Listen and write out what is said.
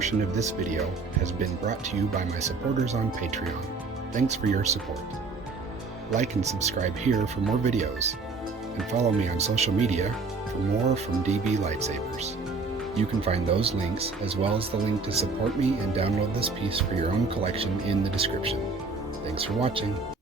portion of this video has been brought to you by my supporters on Patreon. Thanks for your support. Like and subscribe here for more videos, and follow me on social media for more from DB Lightsabers. You can find those links, as well as the link to support me and download this piece for your own collection in the description. Thanks for watching.